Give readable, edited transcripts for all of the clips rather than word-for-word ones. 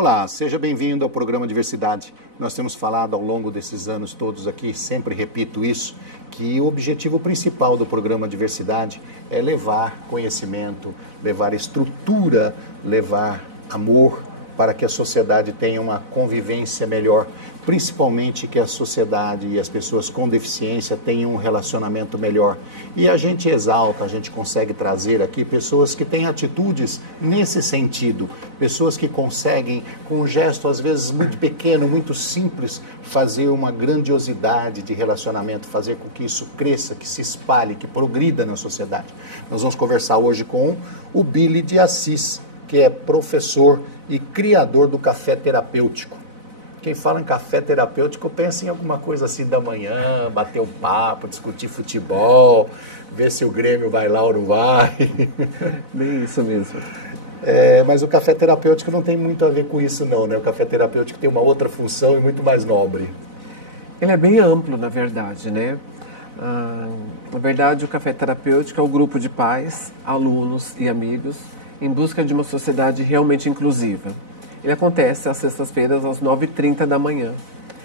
Olá, seja bem-vindo ao programa Diversidade. Nós temos falado ao longo desses anos todos aqui, sempre repito isso, que o objetivo principal do programa Diversidade é levar conhecimento, levar estrutura, levar amor para que a sociedade tenha uma convivência melhor, principalmente que a sociedade e as pessoas com deficiência tenham um relacionamento melhor. E a gente exalta, a gente consegue trazer aqui pessoas que têm atitudes nesse sentido, pessoas que conseguem, com um gesto às vezes muito pequeno, muito simples, fazer uma grandiosidade de relacionamento, fazer com que isso cresça, que se espalhe, que progrida na sociedade. Nós vamos conversar hoje com o Billy de Assis, que é professor e criador do café terapêutico. Quem fala em café terapêutico pensa em alguma coisa assim da manhã, bater um papo, discutir futebol, ver se o Grêmio vai lá ou não vai. Bem isso mesmo. Mas o café terapêutico não tem muito a ver com isso não, né? O café terapêutico tem uma outra função e muito mais nobre. Ele é bem amplo, na verdade, né? Na verdade, o café terapêutico é o grupo de pais, alunos e amigos em busca de uma sociedade realmente inclusiva. Ele acontece às sextas-feiras, às 9h30 da manhã.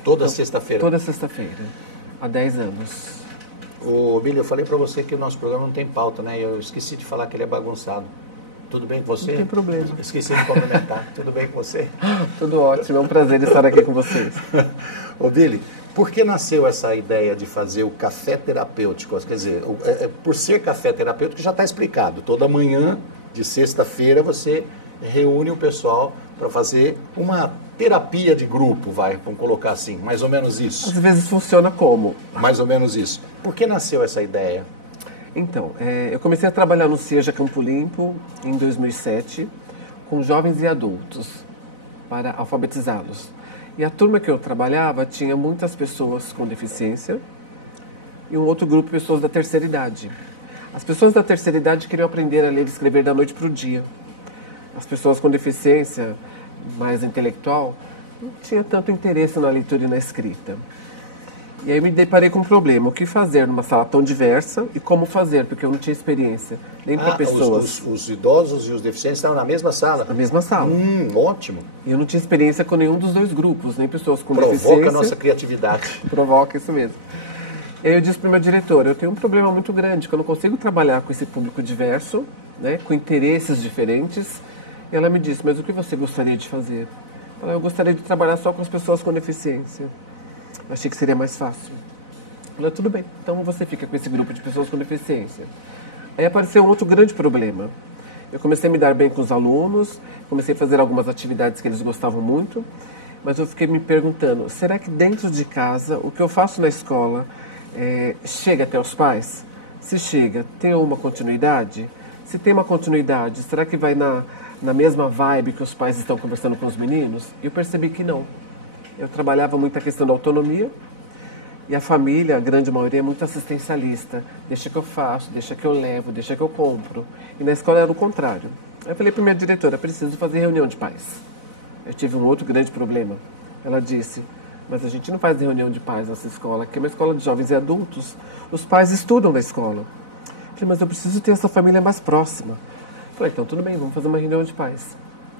Toda sexta-feira? Toda sexta-feira, há 10 anos. Ô, Billy, eu falei para você que o nosso programa não tem pauta, né? Eu esqueci de falar que ele é bagunçado. Tudo bem com você? Não tem problema. Esqueci de cumprimentar. Tudo bem com você? Tudo ótimo, é um prazer estar aqui com vocês. Ô, Billy, por que nasceu essa ideia de fazer o café terapêutico? Quer dizer, por ser café terapêutico já está explicado. Toda manhã de sexta-feira você reúne o pessoal para fazer uma terapia de grupo, vamos colocar assim, mais ou menos isso. Às vezes funciona como? Mais ou menos isso. Por que nasceu essa ideia? Então, eu comecei a trabalhar no Seja Campo Limpo em 2007, com jovens e adultos, para alfabetizá-los. E a turma que eu trabalhava tinha muitas pessoas com deficiência e um outro grupo de pessoas da terceira idade. As pessoas da terceira idade queriam aprender a ler e escrever da noite para o dia. As pessoas com deficiência mais intelectual não tinham tanto interesse na leitura e na escrita. E aí me deparei com um problema. O que fazer numa sala tão diversa e como fazer, porque eu não tinha experiência nem para pessoas. Os idosos e os deficientes estavam na mesma sala? Na mesma sala. Ótimo. E eu não tinha experiência com nenhum dos dois grupos, nem pessoas com deficiência. Provoca a nossa criatividade. Provoca, isso mesmo. E aí eu disse para o meu diretor, eu tenho um problema muito grande, que eu não consigo trabalhar com esse público diverso, né, com interesses diferentes. E ela me disse, mas o que você gostaria de fazer? Eu falei, eu gostaria de trabalhar só com as pessoas com deficiência. Eu achei que seria mais fácil. Eu falei, tudo bem, então você fica com esse grupo de pessoas com deficiência. Aí apareceu um outro grande problema. Eu comecei a me dar bem com os alunos, comecei a fazer algumas atividades que eles gostavam muito, mas eu fiquei me perguntando, será que dentro de casa, o que eu faço na escola, chega até os pais? Se chega, tem uma continuidade? Se tem uma continuidade, será que vai na mesma vibe que os pais estão conversando com os meninos? E eu percebi que não. Eu trabalhava muito a questão da autonomia e a família, a grande maioria, é muito assistencialista. Deixa que eu faço, deixa que eu levo, deixa que eu compro. E na escola era o contrário. Aí eu falei para minha diretora, preciso fazer reunião de pais. Eu tive um outro grande problema. Ela disse, mas a gente não faz reunião de pais nessa escola, que é uma escola de jovens e adultos. Os pais estudam na escola. Eu falei, mas eu preciso ter essa família mais próxima. Eu falei, então tudo bem, vamos fazer uma reunião de pais.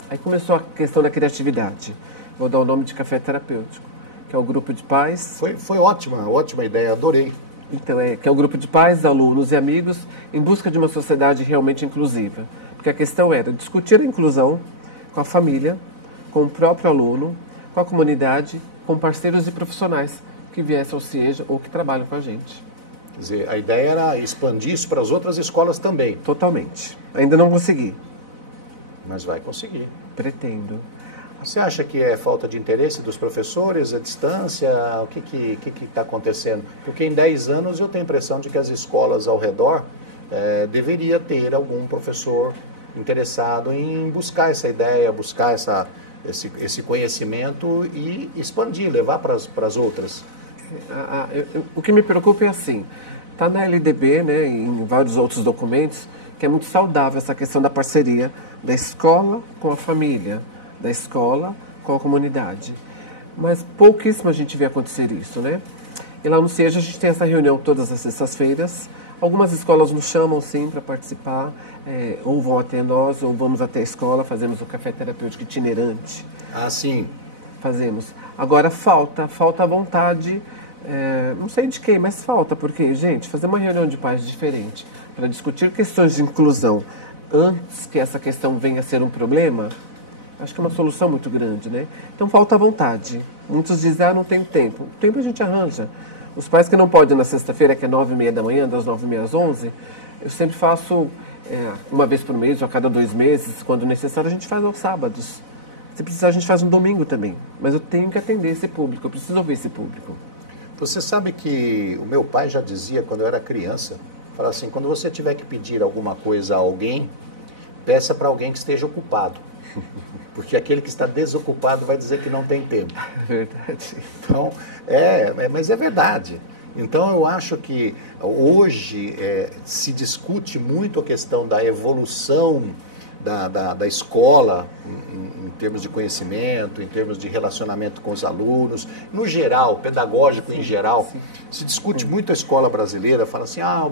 Aí começou a questão da criatividade. Vou dar o nome de café terapêutico, que é o grupo de pais. Foi ótima ideia, adorei. Então, que é o grupo de pais, alunos e amigos em busca de uma sociedade realmente inclusiva. Porque a questão era discutir a inclusão com a família, com o próprio aluno, com a comunidade, com parceiros e profissionais que viessem ao CIEJA ou que trabalham com a gente. Quer dizer, a ideia era expandir isso para as outras escolas também. Totalmente. Ainda não consegui. Mas vai conseguir. Pretendo. Você acha que é falta de interesse dos professores, a distância? O que está acontecendo? Porque em 10 anos eu tenho a impressão de que as escolas ao redor deveria ter algum professor interessado em buscar essa ideia, buscar esse conhecimento e expandir, levar para as outras. O que me preocupa é assim, está na LDB, né, e em vários outros documentos, que é muito saudável essa questão da parceria da escola com a família, da escola com a comunidade. Mas pouquíssimo a gente vê acontecer isso, né? E lá no CIEJA a gente tem essa reunião todas as sextas-feiras, Algumas escolas nos chamam, sim, para participar, ou vão até nós, ou vamos até a escola, fazemos o café terapêutico itinerante. Ah, sim. Fazemos. Agora falta a vontade, não sei de quem, mas falta, porque, gente, fazer uma reunião de pais diferente para discutir questões de inclusão antes que essa questão venha a ser um problema, acho que é uma solução muito grande, né? Então falta vontade. Muitos dizem, não tenho tempo. O tempo a gente arranja. Os pais que não podem na sexta-feira, que é 9h30 da manhã, das 9h30 às 11h, eu sempre faço uma vez por mês, ou a cada 2 meses, quando necessário, a gente faz aos sábados. Se precisar, a gente faz no domingo também. Mas eu tenho que atender esse público, eu preciso ouvir esse público. Você sabe que o meu pai já dizia, quando eu era criança, fala assim, quando você tiver que pedir alguma coisa a alguém, peça para alguém que esteja ocupado. Porque aquele que está desocupado vai dizer que não tem tempo. Verdade. Então, mas é verdade. Então, eu acho que hoje se discute muito a questão da evolução da escola, em termos de conhecimento, em termos de relacionamento com os alunos, no geral, pedagógico em geral. Sim. Se discute muito a escola brasileira, fala assim, a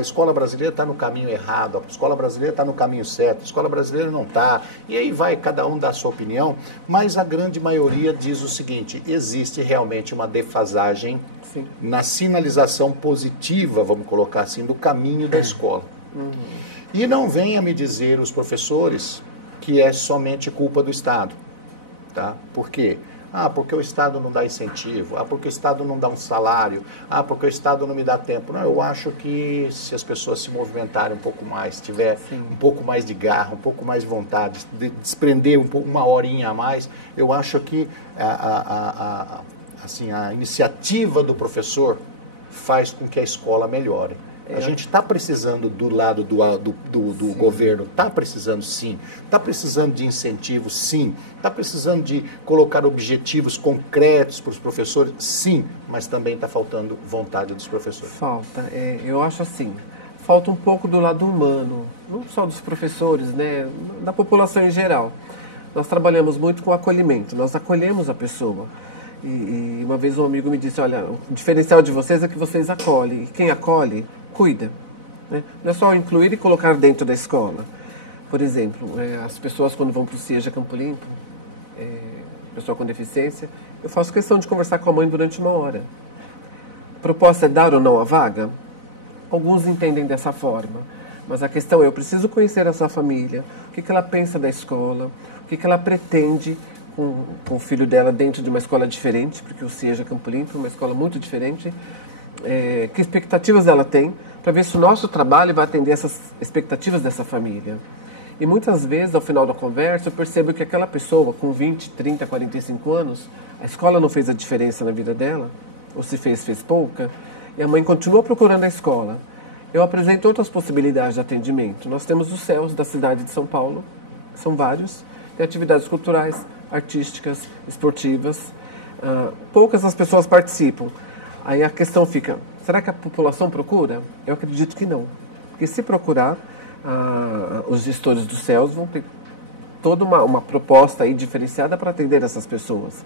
escola brasileira está no caminho errado, a escola brasileira está no caminho certo, a escola brasileira não está, e aí vai cada um dar a sua opinião, mas a grande maioria diz o seguinte, existe realmente uma defasagem Sim. na sinalização positiva, vamos colocar assim, do caminho da escola. E não venha me dizer os professores que é somente culpa do Estado. Tá? Por quê? Porque o Estado não dá incentivo, porque o Estado não dá um salário, porque o Estado não me dá tempo. Não, eu acho que se as pessoas se movimentarem um pouco mais, tiver um pouco mais de garra, um pouco mais de vontade, de desprender uma horinha a mais, eu acho que assim, a iniciativa do professor faz com que a escola melhore. A gente está precisando do lado do governo, está precisando sim, está precisando de incentivo sim, está precisando de colocar objetivos concretos para os professores, sim, mas também está faltando vontade dos professores. Falta, eu acho assim, falta um pouco do lado humano, não só dos professores, né, da população em geral. Nós trabalhamos muito com acolhimento, nós acolhemos a pessoa. E uma vez um amigo me disse, olha, o diferencial de vocês é que vocês acolhem, e quem acolhe, cuida. Né? Não é só incluir e colocar dentro da escola. Por exemplo, as pessoas quando vão para o CIEJA Campo Limpo, pessoa com deficiência, eu faço questão de conversar com a mãe durante 1 hora. A proposta é dar ou não a vaga? Alguns entendem dessa forma. Mas a questão é, eu preciso conhecer a sua família, o que ela pensa da escola, o que ela pretende com o filho dela dentro de uma escola diferente, porque o CIEJA Campo Limpo é uma escola muito diferente, que expectativas ela tem, para ver se o nosso trabalho vai atender essas expectativas dessa família. E muitas vezes, ao final da conversa, eu percebo que aquela pessoa com 20, 30, 45 anos, a escola não fez a diferença na vida dela, ou se fez, fez pouca, e a mãe continua procurando a escola. Eu apresento outras possibilidades de atendimento. Nós temos os CELS da cidade de São Paulo, são vários, tem atividades culturais, artísticas, esportivas. Poucas as pessoas participam. Aí a questão fica, será que a população procura? Eu acredito que não. Porque se procurar, os gestores dos CELS vão ter toda uma proposta aí diferenciada para atender essas pessoas.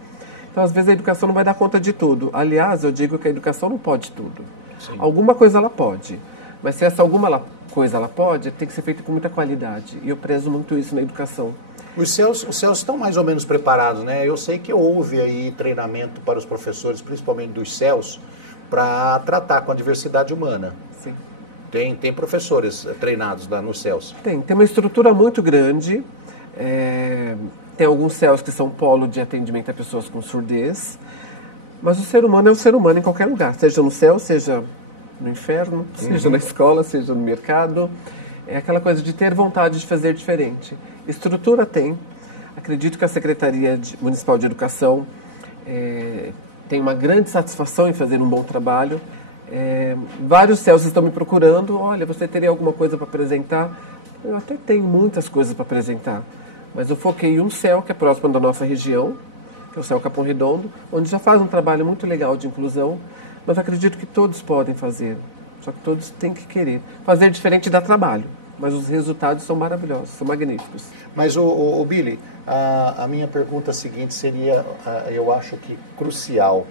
Então, às vezes, a educação não vai dar conta de tudo. Aliás, eu digo que a educação não pode tudo. Sim. Alguma coisa ela pode. Mas se essa alguma coisa ela pode, tem que ser feita com muita qualidade. E eu prezo muito isso na educação. Os CELS estão mais ou menos preparados, né? Eu sei que houve aí treinamento para os professores, principalmente dos CELS, para tratar com a diversidade humana. Sim. Tem professores treinados lá nos CELS? Tem uma estrutura muito grande. Tem alguns CELS que são polo de atendimento a pessoas com surdez. Mas o ser humano é um ser humano em qualquer lugar, seja no céu, seja no inferno, seja na escola, seja no mercado. É aquela coisa de ter vontade de fazer diferente. Estrutura tem. Acredito que a Secretaria Municipal de Educação tem uma grande satisfação em fazer um bom trabalho. Vários CELS estão me procurando. Olha, você teria alguma coisa para apresentar? Eu até tenho muitas coisas para apresentar. Mas eu foquei em um CEL que é próximo da nossa região, que é o CEL Capão Redondo, onde já faz um trabalho muito legal de inclusão. Mas acredito que todos podem fazer. Só que todos têm que querer. Fazer diferente dá trabalho. Mas os resultados são maravilhosos, são magníficos. Mas, o Billy, a minha pergunta seguinte seria, eu acho que crucial.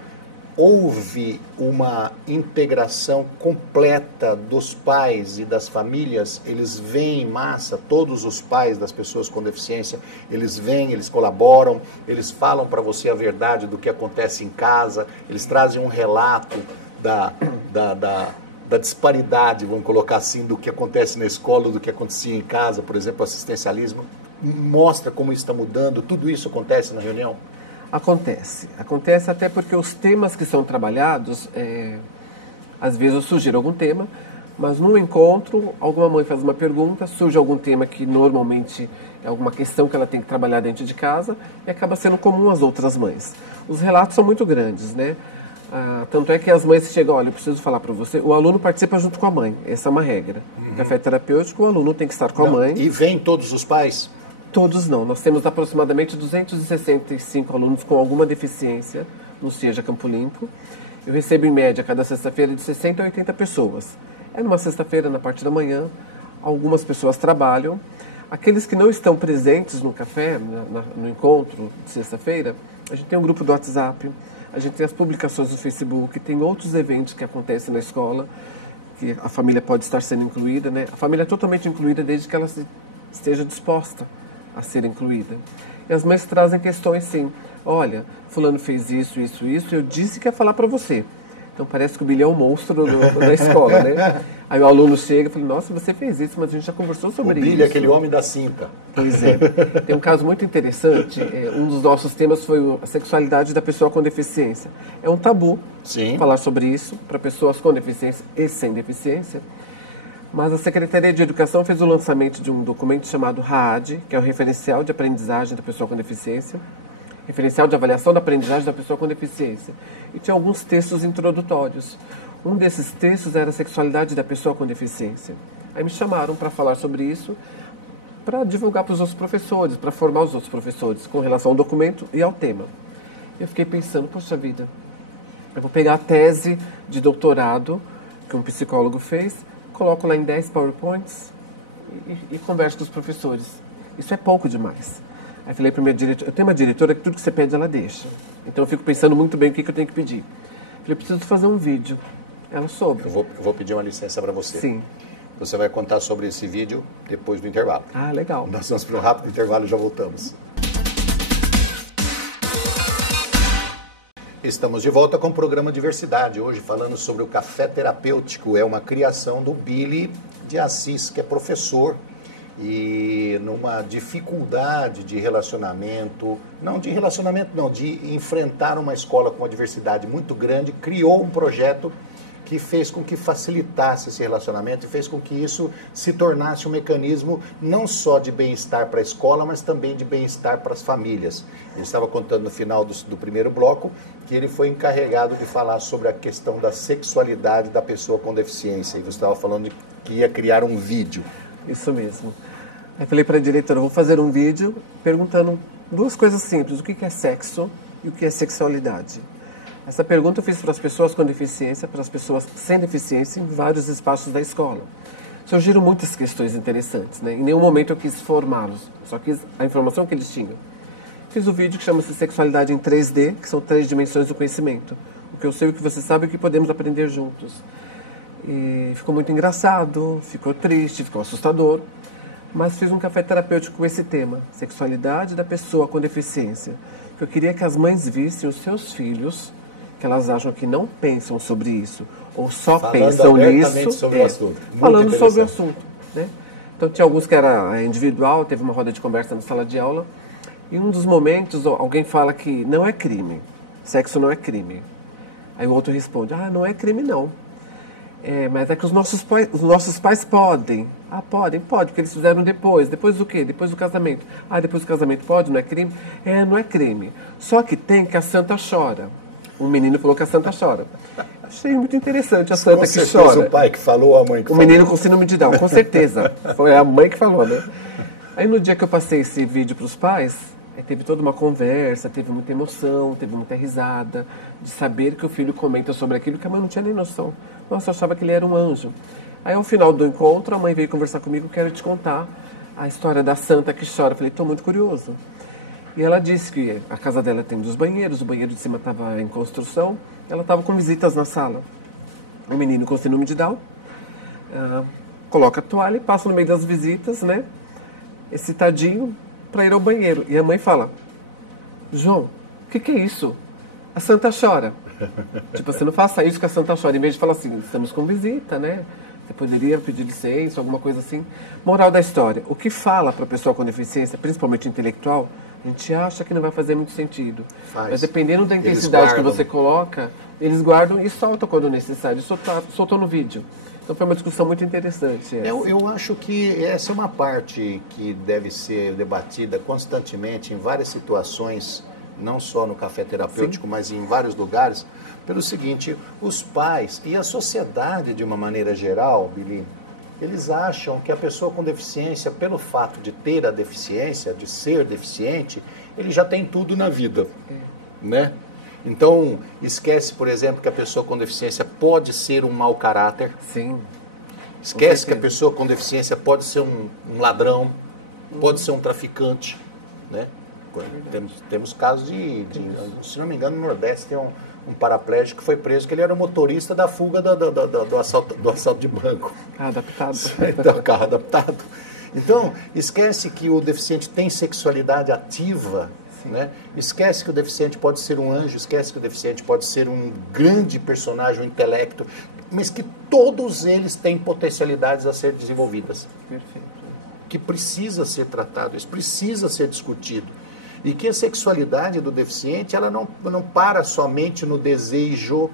houve uma integração completa dos pais e das famílias? Eles vêm em massa, todos os pais das pessoas com deficiência, eles vêm, eles colaboram, eles falam para você a verdade do que acontece em casa, eles trazem um relato da disparidade, vamos colocar assim, do que acontece na escola, do que acontecia em casa, por exemplo, assistencialismo. Mostra como isso está mudando, tudo isso acontece na reunião? Acontece até porque os temas que são trabalhados, às vezes surge algum tema, mas num encontro, alguma mãe faz uma pergunta, surge algum tema que normalmente é alguma questão que ela tem que trabalhar dentro de casa e acaba sendo comum às outras mães. Os relatos são muito grandes, né? Tanto é que as mães chegam, olha, eu preciso falar para você, o aluno participa junto com a mãe, essa é uma regra. No café terapêutico, o aluno tem que estar com a mãe. E vem todos os pais? Todos não. Nós temos aproximadamente 265 alunos com alguma deficiência no CIEJA Campo Limpo. Eu recebo em média cada sexta-feira de 60 a 80 pessoas. É numa sexta-feira, na parte da manhã, algumas pessoas trabalham. Aqueles que não estão presentes no café, no encontro de sexta-feira, a gente tem um grupo do WhatsApp, a gente tem as publicações no Facebook, tem outros eventos que acontecem na escola, que a família pode estar sendo incluída, né? A família é totalmente incluída desde que ela esteja disposta a ser incluída. E as mães trazem questões sim. Olha, fulano fez isso, eu disse que ia falar para você. Então parece que o Billy é um monstro da escola, né? Aí o aluno chega e fala, nossa, você fez isso, mas a gente já conversou sobre isso. O Billy é aquele homem da cinta. Pois é. Tem um caso muito interessante, um dos nossos temas foi a sexualidade da pessoa com deficiência. É um tabu falar sobre isso para pessoas com deficiência e sem deficiência. Mas a Secretaria de Educação fez o lançamento de um documento chamado RAAD, que é o Referencial de Aprendizagem da Pessoa com Deficiência, Referencial de Avaliação da Aprendizagem da Pessoa com Deficiência. E tinha alguns textos introdutórios. Um desses textos era a sexualidade da pessoa com deficiência. Aí me chamaram para falar sobre isso, para divulgar para os outros professores, para formar os outros professores com relação ao documento e ao tema. Eu fiquei pensando, poxa vida, eu vou pegar a tese de doutorado que um psicólogo fez, coloco lá em 10 PowerPoints e converso com os professores. Isso é pouco demais. Aí falei para o meu diretor, eu tenho uma diretora que tudo que você pede ela deixa. Então eu fico pensando muito bem o que eu tenho que pedir. Falei, preciso fazer um vídeo. Ela soube. Eu vou pedir uma licença para você. Sim. Você vai contar sobre esse vídeo depois do intervalo. Ah, legal. Nós vamos para um rápido intervalo e já voltamos. Estamos de volta com o programa Diversidade, hoje falando sobre o café terapêutico. É uma criação do Billy de Assis, que é professor, e numa dificuldade de relacionamento, de enfrentar uma escola com uma diversidade muito grande, criou um projeto que fez com que facilitasse esse relacionamento e fez com que isso se tornasse um mecanismo não só de bem-estar para a escola, mas também de bem-estar para as famílias. Ele estava contando no final do primeiro bloco que ele foi encarregado de falar sobre a questão da sexualidade da pessoa com deficiência. E você estava falando que ia criar um vídeo. Isso mesmo. Aí falei para a diretora, vou fazer um vídeo perguntando duas coisas simples, o que é sexo e o que é sexualidade. Essa pergunta eu fiz para as pessoas com deficiência, para as pessoas sem deficiência, em vários espaços da escola. Surgiram muitas questões interessantes, né? Em nenhum momento eu quis formá-los, só quis a informação que eles tinham. Fiz o vídeo que chama-se Sexualidade em 3D, que são 3 dimensões do conhecimento. O que eu sei, o que você sabe e o que podemos aprender juntos. E ficou muito engraçado, ficou triste, ficou assustador, mas fiz um café terapêutico com esse tema, sexualidade da pessoa com deficiência. Eu queria que as mães vissem os seus filhos, que elas acham que não pensam sobre isso, ou só pensam nisso, falando sobre o assunto. Né? Então tinha alguns que era individual, teve uma roda de conversa na sala de aula, e um dos momentos alguém fala que não é crime, sexo não é crime. Aí o outro responde, não é crime não. Mas é que os nossos pais podem. Pode, porque eles fizeram depois. Depois do quê? Depois do casamento. Depois do casamento pode, não é crime? Não é crime. Só que tem que a santa chora. Um menino falou que a santa chora. Achei muito interessante a santa que chora. O pai que falou, a mãe que falou. O menino com síndrome de Down, com certeza. Foi a mãe que falou, né? Aí no dia que eu passei esse vídeo para os pais, teve toda uma conversa, teve muita emoção, teve muita risada, de saber que o filho comenta sobre aquilo que a mãe não tinha nem noção. Nossa, eu achava que ele era um anjo. Aí ao final do encontro, a mãe veio conversar comigo, quero te contar a história da santa que chora. Eu falei, estou muito curioso. E ela disse que a casa dela tem 2 banheiros, o banheiro de cima estava em construção, Ela estava com visitas na sala. Um menino com síndrome de Down, coloca a toalha e passa no meio das visitas, né? Excitadinho, para ir ao banheiro. E a mãe fala, João, o que é isso? A santa chora. Tipo, você não faça isso que a santa chora. Em vez de falar assim, estamos com visita, né? Você poderia pedir licença, alguma coisa assim. Moral da história. O que fala para a pessoa com deficiência, principalmente intelectual, a gente acha que não vai fazer muito sentido. Mas dependendo da intensidade que você coloca, eles guardam e soltam quando necessário. Soltou no vídeo. Então foi uma discussão muito interessante. Eu acho que essa é uma parte que deve ser debatida constantemente em várias situações, não só no café terapêutico, sim, mas em vários lugares, pelo seguinte, os pais e a sociedade de uma maneira geral, Bili, eles acham que a pessoa com deficiência, pelo fato de ter a deficiência, de ser deficiente, ele já tem tudo na vida, né? Então, esquece, por exemplo, que a pessoa com deficiência pode ser um mau caráter. Sim. Esquece que a pessoa com deficiência pode ser um ladrão, pode ser um traficante, né? Temos casos se não me engano, no Nordeste tem um paraplégico que foi preso, que ele era o motorista da fuga do assalto de banco. Adaptado. Então, carro adaptado. Então, esquece que o deficiente tem sexualidade ativa, né? Esquece que o deficiente pode ser um anjo, esquece que o deficiente pode ser um grande personagem, um intelecto, mas que todos eles têm potencialidades a ser desenvolvidas. Perfeito. Que precisa ser tratado, isso precisa ser discutido. E que a sexualidade do deficiente, ela não para somente no desejo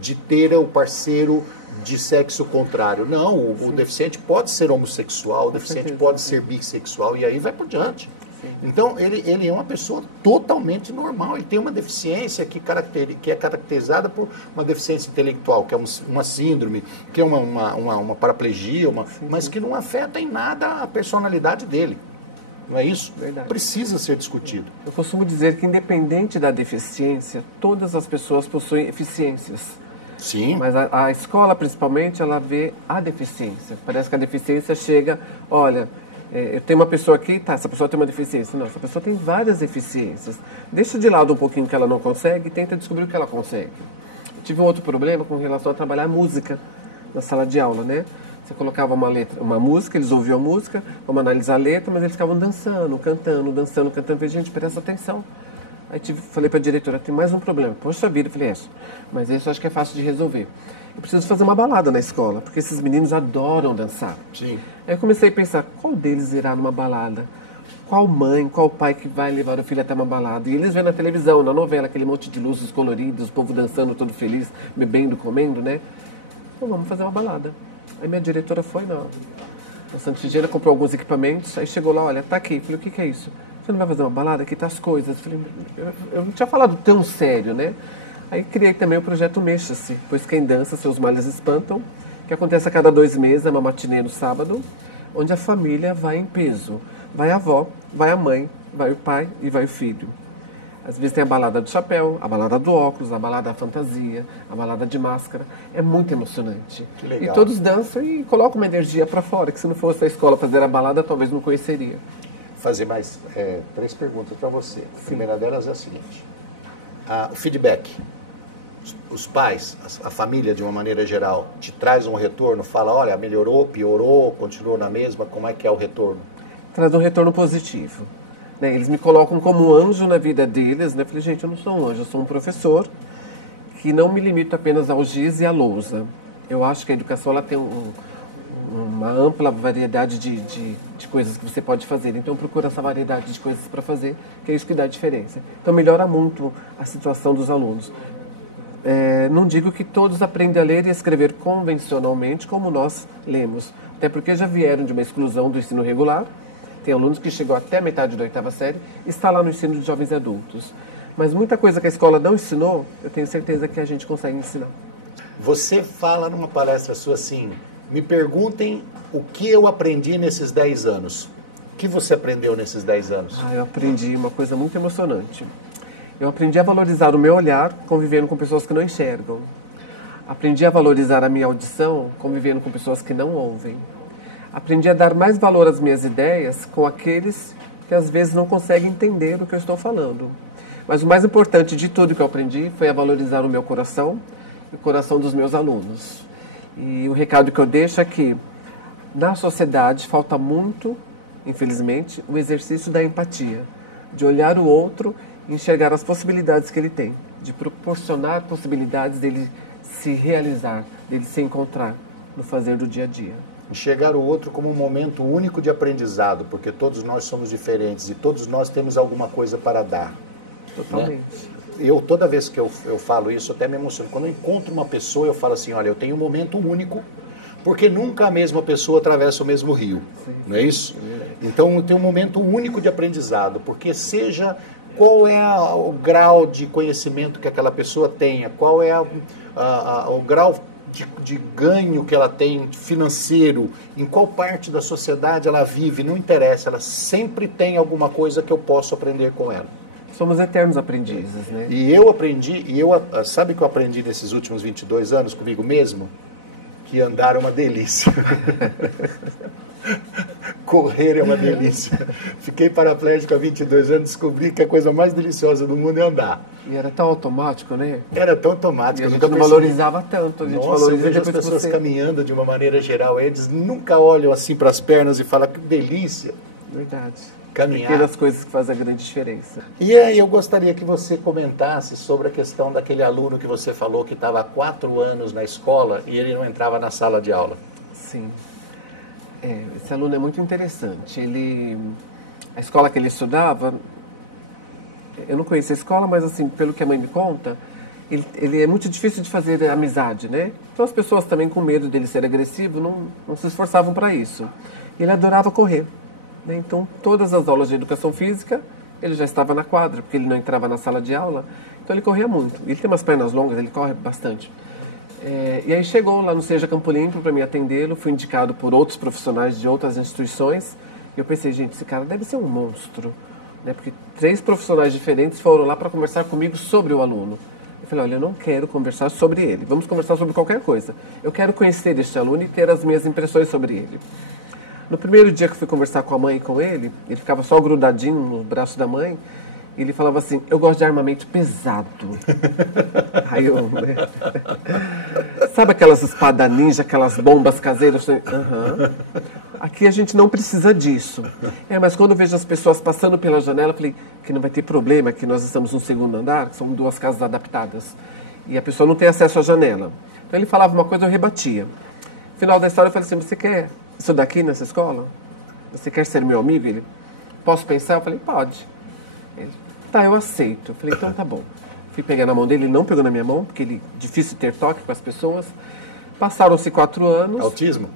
de ter o parceiro de sexo contrário. Não, o deficiente pode ser homossexual, o deficiente pode ser bissexual, e aí vai por diante. Então, ele é uma pessoa totalmente normal, ele tem uma deficiência que é caracterizada por uma deficiência intelectual, que é uma síndrome, que é uma paraplegia, mas que não afeta em nada a personalidade dele. Não é isso? Verdade. Precisa ser discutido. Eu costumo dizer que, independente da deficiência, todas as pessoas possuem eficiências. Sim. Mas a escola, principalmente, ela vê a deficiência. Parece que a deficiência chega, olha, eu tenho uma pessoa aqui, tá, essa pessoa tem uma deficiência. Não, essa pessoa tem várias deficiências. Deixa de lado um pouquinho o que ela não consegue e tenta descobrir o que ela consegue. Eu tive um outro problema com relação a trabalhar música na sala de aula, né? Você colocava uma música, eles ouviam a música, vamos analisar a letra, mas eles ficavam dançando, cantando. Eu falei, gente, presta atenção. Aí falei para a diretora, tem mais um problema. Poxa vida, eu falei, mas isso eu acho que é fácil de resolver. Eu preciso fazer uma balada na escola, porque esses meninos adoram dançar. Sim. Aí eu comecei a pensar, qual deles irá numa balada? Qual mãe, qual pai que vai levar o filho até uma balada? E eles vêem na televisão, na novela, aquele monte de luzes coloridas, o povo dançando todo feliz, bebendo, comendo, né? Então vamos fazer uma balada. Aí minha diretora foi na Santa Efigênia, comprou alguns equipamentos, aí chegou lá, olha, tá aqui. Eu falei, o que é isso? Você não vai fazer uma balada? Aqui tá as coisas. Eu falei, eu não tinha falado tão sério, né? Aí criei também o projeto Mexa-se, pois quem dança, seus males espantam, que acontece a cada 2 meses, é uma matinê no sábado, onde a família vai em peso. Vai a avó, vai a mãe, vai o pai e vai o filho. Às vezes tem a balada do chapéu, a balada do óculos, a balada da fantasia, a balada de máscara. É muito emocionante. Que legal. E todos dançam e colocam uma energia para fora, que se não fosse a escola fazer a balada, talvez não conheceria. Fazer mais 3 perguntas para você. A primeira delas é a seguinte. O feedback. Os pais, a família de uma maneira geral, te traz um retorno? Fala, olha, melhorou, piorou, continuou na mesma? Como é que é o retorno? Traz um retorno positivo. Né? Eles me colocam como anjo na vida deles. Né? Eu falei, gente, eu não sou um anjo, eu sou um professor que não me limito apenas ao giz e à lousa. Eu acho que a educação ela tem uma ampla variedade de coisas que você pode fazer. Então procura essa variedade de coisas para fazer, que é isso que dá a diferença. Então melhora muito a situação dos alunos. Não digo que todos aprendem a ler e escrever convencionalmente como nós lemos, até porque já vieram de uma exclusão do ensino regular. Tem alunos que chegam até a metade da 8ª série e está lá no ensino de jovens e adultos. Mas muita coisa que a escola não ensinou, eu tenho certeza que a gente consegue ensinar. Você fala numa palestra sua assim, me perguntem o que eu aprendi nesses 10 anos. O que você aprendeu nesses 10 anos? Eu aprendi uma coisa muito emocionante. Eu aprendi a valorizar o meu olhar convivendo com pessoas que não enxergam. Aprendi a valorizar a minha audição convivendo com pessoas que não ouvem. Aprendi a dar mais valor às minhas ideias com aqueles que às vezes não conseguem entender o que eu estou falando. Mas o mais importante de tudo que eu aprendi foi a valorizar o meu coração e o coração dos meus alunos. E o recado que eu deixo é que na sociedade falta muito, infelizmente, o exercício da empatia, de olhar o outro e enxergar as possibilidades que ele tem, de proporcionar possibilidades dele se realizar, dele se encontrar no fazer do dia a dia. Enxergar o outro como um momento único de aprendizado, porque todos nós somos diferentes e todos nós temos alguma coisa para dar. Totalmente. Né? Toda vez que eu falo isso, eu até me emociono. Quando eu encontro uma pessoa, eu falo assim, olha, eu tenho um momento único, porque nunca a mesma pessoa atravessa o mesmo rio. Sim. Não é isso? Então, eu tenho um momento único de aprendizado, porque seja qual é o grau de conhecimento que aquela pessoa tenha, qual é o grau de ganho que ela tem financeiro, em qual parte da sociedade ela vive, não interessa, ela sempre tem alguma coisa que eu posso aprender com ela. Somos eternos aprendizes, né? E eu aprendi, sabe o que eu aprendi nesses últimos 22 anos comigo mesmo? Que andar é uma delícia. Correr é uma delícia. Fiquei paraplégico há 22 anos, descobri que a coisa mais deliciosa do mundo é andar. E era tão automático, né? Era tão automático. E a gente não valorizava tanto. A gente Nossa, eu vejo as pessoas caminhando de uma maneira geral, eles nunca olham assim para as pernas e falam que delícia. Verdade. Caminhar. Pequenas coisas que fazem a grande diferença. E aí eu gostaria que você comentasse sobre a questão daquele aluno que você falou que estava há 4 anos na escola e ele não entrava na sala de aula. Sim. Esse aluno é muito interessante. A escola que ele estudava, eu não conheço a escola, mas assim, pelo que a mãe me conta, ele é muito difícil de fazer amizade, né? Então as pessoas também com medo dele ser agressivo não se esforçavam para isso. Ele adorava correr, né? Então todas as aulas de educação física ele já estava na quadra, porque ele não entrava na sala de aula, então ele corria muito. Ele tem umas pernas longas, ele corre bastante. E aí chegou lá no Seja Campo Limpo para me atendê-lo, fui indicado por outros profissionais de outras instituições, e eu pensei, gente, esse cara deve ser um monstro, né? Porque 3 profissionais diferentes foram lá para conversar comigo sobre o aluno. Eu falei, olha, eu não quero conversar sobre ele, vamos conversar sobre qualquer coisa. Eu quero conhecer este aluno e ter as minhas impressões sobre ele. No primeiro dia que eu fui conversar com a mãe e com ele ficava só grudadinho no braço da mãe, e ele falava assim, eu gosto de armamento pesado. Aí eu, né? Sabe aquelas espadas ninja, aquelas bombas caseiras? Aham. Aqui a gente não precisa disso. Mas quando eu vejo as pessoas passando pela janela, eu falei que não vai ter problema, que nós estamos no 2º andar, são 2 casas adaptadas. E a pessoa não tem acesso à janela. Então ele falava uma coisa, eu rebatia. No final da história eu falei assim, você quer estudar aqui nessa escola? Você quer ser meu amigo? Ele, posso pensar? Eu falei, pode. Ele, tá, eu aceito. Eu falei, então tá bom. Fui pegar na mão dele, ele não pegou na minha mão, porque ele é difícil ter toque com as pessoas. Passaram-se 4 anos. Autismo?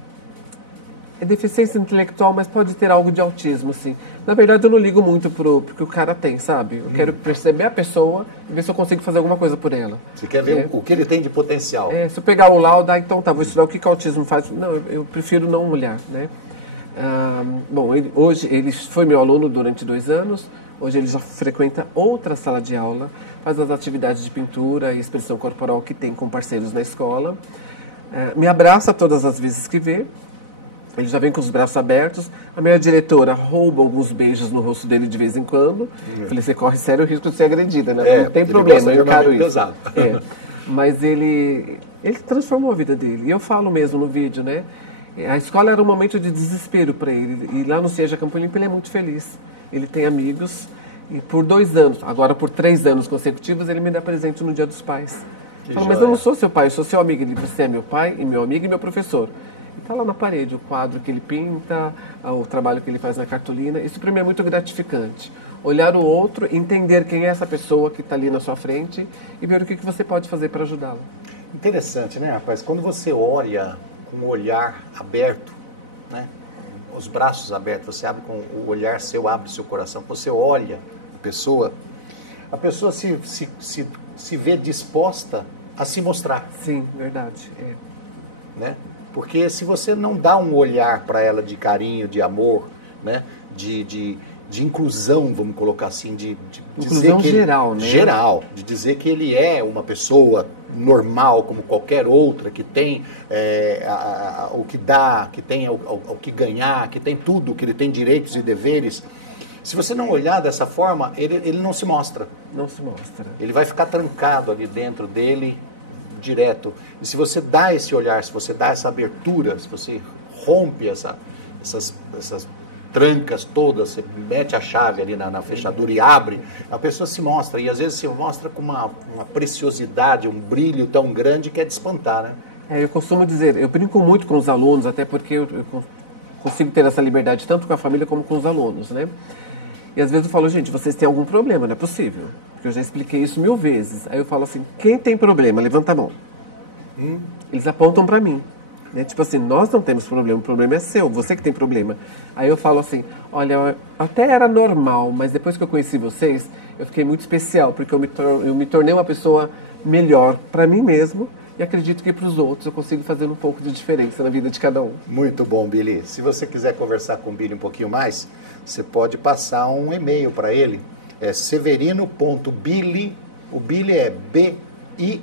É deficiência intelectual, mas pode ter algo de autismo, sim. Na verdade, eu não ligo muito porque o cara tem, sabe? Eu quero perceber a pessoa e ver se eu consigo fazer alguma coisa por ela. Você quer ver o que ele tem de potencial. Se eu pegar o laudo, então tá, vou estudar o que o autismo faz. Não, eu prefiro não olhar, né? Bom, hoje ele foi meu aluno durante 2 anos. Hoje ele já frequenta outra sala de aula, faz as atividades de pintura e expressão corporal que tem com parceiros na escola. Me abraça todas as vezes que vê. Ele já vem com os braços abertos. A minha diretora rouba alguns beijos no rosto dele de vez em quando. Falei, você corre sério o risco de ser agredida, né? Não tem problema, eu encaro isso. Mas ele transformou a vida dele. E eu falo mesmo no vídeo, né? A escola era um momento de desespero para ele. E lá no Seja Campo Limpo ele é muito feliz. Ele tem amigos. E por 2 anos, agora por 3 anos consecutivos, ele me dá presente no Dia dos Pais. Eu falo, mas eu não sou seu pai, eu sou seu amigo. Ele, você é meu pai, e meu amigo e meu professor. Está lá na parede o quadro que ele pinta, o trabalho que ele faz na cartolina. Isso para mim é muito gratificante. Olhar o outro, entender quem é essa pessoa que está ali na sua frente e ver o que você pode fazer para ajudá-lo. Interessante, né, rapaz? Quando você olha com o olhar aberto, né? Os braços abertos, você abre com o olhar seu, abre seu coração, você olha a pessoa se vê disposta a se mostrar. Sim, verdade. Né? Porque se você não dá um olhar para ela de carinho, de amor, né? de inclusão, vamos colocar assim, de inclusão dizer que geral, né? Geral, de dizer que ele é uma pessoa normal, como qualquer outra, que tem o que dá, que tem o que ganhar, que tem tudo, que ele tem direitos e deveres. Se você não olhar dessa forma, ele não se mostra. Não se mostra. Ele vai ficar trancado ali dentro dele, direto. E se você dá esse olhar, se você dá essa abertura, se você rompe essas trancas todas, você mete a chave ali na fechadura e abre, a pessoa se mostra. E às vezes se mostra com uma preciosidade, um brilho tão grande que é de espantar, né? Eu costumo dizer, eu brinco muito com os alunos, até porque eu consigo ter essa liberdade tanto com a família como com os alunos, né? E às vezes eu falo, gente, vocês têm algum problema, não é possível. Porque eu já expliquei isso 1000 vezes. Aí eu falo assim, quem tem problema? Levanta a mão. Eles apontam pra mim. Né? Tipo assim, nós não temos problema, o problema é seu, você que tem problema. Aí eu falo assim, olha, até era normal, mas depois que eu conheci vocês, eu fiquei muito especial, porque eu me tornei uma pessoa melhor pra mim mesmo, e acredito que para os outros eu consigo fazer um pouco de diferença na vida de cada um. Muito bom, Billy. Se você quiser conversar com o Billy um pouquinho mais, você pode passar um e-mail para ele. É severino.billy, o Billy é B-I-L-L-Y,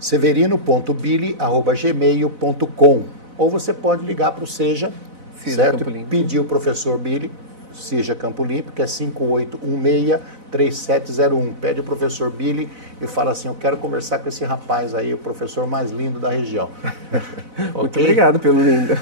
severino.billy@gmail.com. Ou você pode ligar para o Seja, certo? Pedir o professor Billy, Seja Campo Limpo, que é 5816-3701. Pede o professor Billy e fala assim, eu quero conversar com esse rapaz aí, o professor mais lindo da região. Muito obrigado pelo lindo.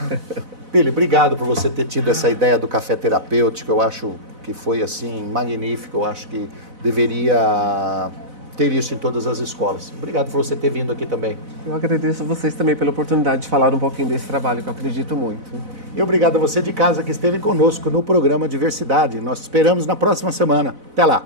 Billy, obrigado por você ter tido essa ideia do café terapêutico. Eu acho que foi assim magnífico. Eu acho que deveria ter isso em todas as escolas. Obrigado por você ter vindo aqui também. Eu agradeço a vocês também pela oportunidade de falar um pouquinho desse trabalho, que eu acredito muito. E obrigado a você de casa que esteve conosco no programa Diversidade. Nós esperamos na próxima semana. Até lá!